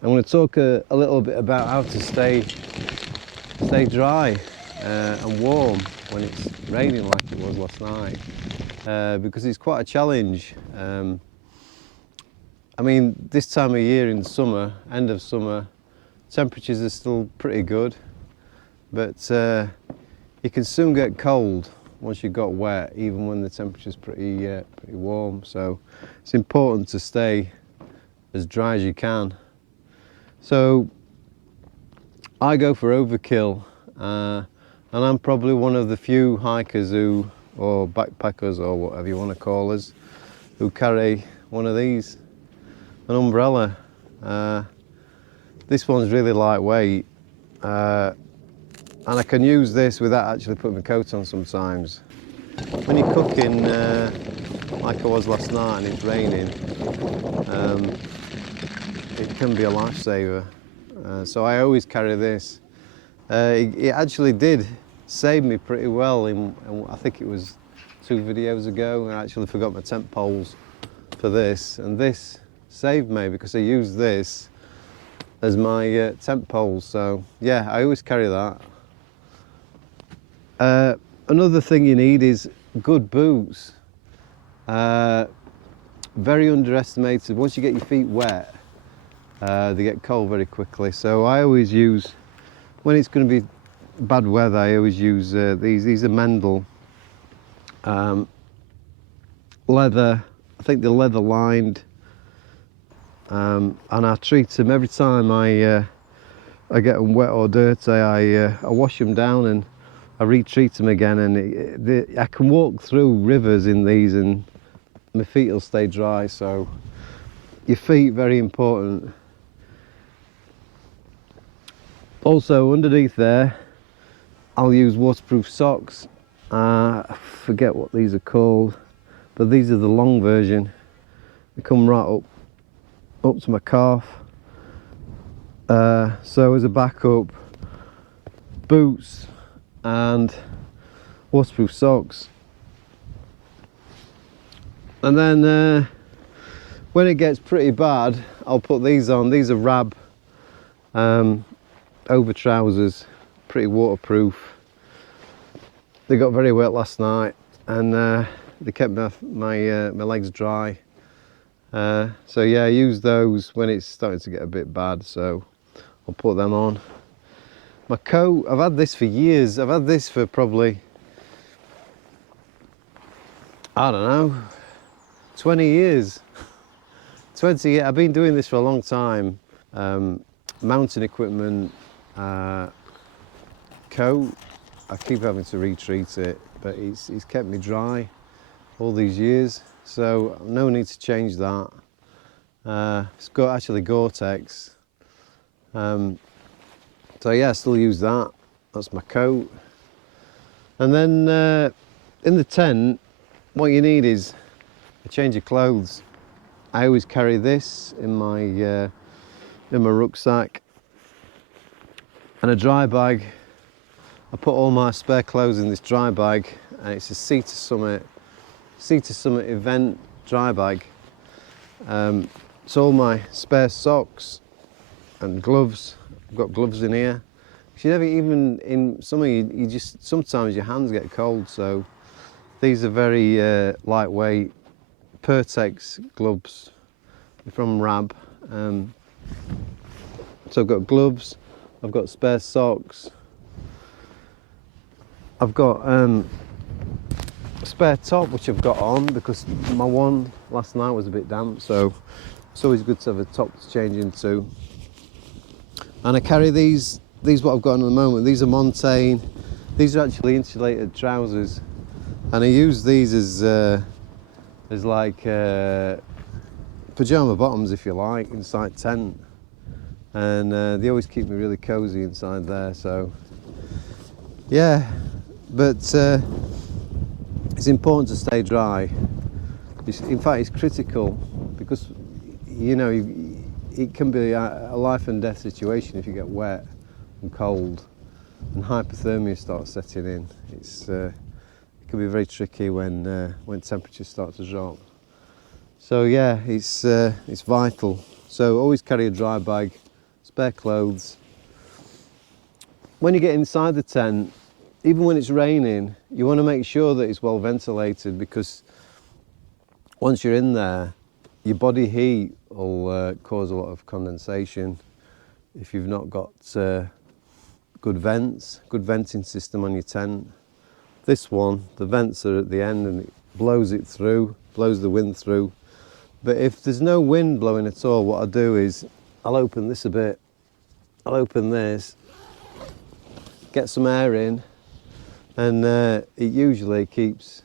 I'm going to talk a little bit about how to stay dry and warm when it's raining like it was last night, because it's quite a challenge. I mean, this time of year in summer, end of summer, temperatures are still pretty good, but you can soon get cold once you've got wet, even when the temperature's pretty warm. So it's important to stay as dry as you can. So I go for overkill, and I'm probably one of the few hikers or backpackers, or whatever you want to call us, who carry one of these, an umbrella. This one's really lightweight, and I can use this without actually putting my coat on sometimes. When you're cooking, like I was last night and it's raining, it can be a lifesaver. So I always carry this. It actually did save me pretty well I think it was 2 videos ago. I actually forgot my tent poles for this, and this saved me because I used this as my tent poles. So yeah, I always carry that. Another thing you need is good boots. Very underestimated. Once you get your feet wet, they get cold very quickly. So I always use, when it's going to be bad weather, I always use these. These are Mendel leather. I think they're leather lined, and I treat them every time I get them wet or dirty. I wash them down and I retreat them again, and I can walk through rivers in these and my feet will stay dry. So your feet, very important. Also underneath there, I'll use waterproof socks. I forget what these are called, but these are the long version. They come right up to my calf. So as a backup, boots and waterproof socks. And then when it gets pretty bad, I'll put these on. These are Rab over trousers, pretty waterproof. They got very wet last night, and they kept my legs dry. So yeah, I use those when it's starting to get a bit bad, so I'll put them on. My coat, I've had this for years. I've had this for probably, I don't know, 20 years. 20 years. I've been doing this for a long time. Mountain equipment, coat, I keep having to retreat it, but it's kept me dry all these years, so no need to change that. It's got actually Gore-Tex. So yeah, I still use that. That's my coat. And then in the tent, what you need is a change of clothes. I always carry this in my rucksack, and a dry bag. I put all my spare clothes in this dry bag, and it's a Sea to Summit event dry bag. So all my spare socks and gloves. I've got gloves in here. You never, even in summer, you just, sometimes your hands get cold, so these are very lightweight Pertex gloves from Rab. So I've got gloves, I've got spare socks, I've got a spare top which I've got on because my one last night was a bit damp, so it's always good to have a top to change into. And I carry these what I've got on at the moment. These are Montane. These are actually insulated trousers, and I use these as like pajama bottoms, if you like, inside tent, and they always keep me really cozy inside there. So yeah, but it's important to stay dry. In fact, it's critical, because you know it can be a life and death situation if you get wet and cold and hypothermia starts setting in. It can be very tricky when temperatures start to drop. So yeah, it's vital. So always carry a dry bag spare clothes. When you get inside the tent, even when it's raining, you want to make sure that it's well ventilated, because once you're in there, your body heat will cause a lot of condensation if you've not got good venting system on your tent. This one, the vents are at the end and it blows it through, blows the wind through. But if there's no wind blowing at all, what I do is I'll open this a bit, I'll open this, get some air in, and it usually keeps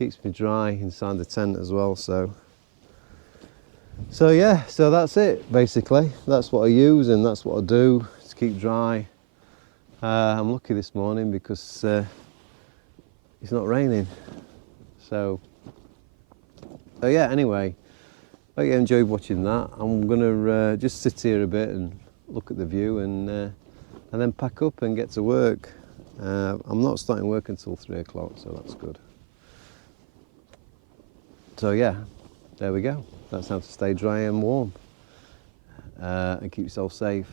me dry inside the tent as well. So yeah, so that's it basically. That's what I use and that's what I do to keep dry. I'm lucky this morning because it's not raining. So yeah, anyway, hope you enjoyed watching that. I'm gonna just sit here a bit and look at the view and then pack up and get to work. I'm not starting work until 3 o'clock, so that's good. So yeah, there we go. That's how to stay dry and warm and keep yourself safe.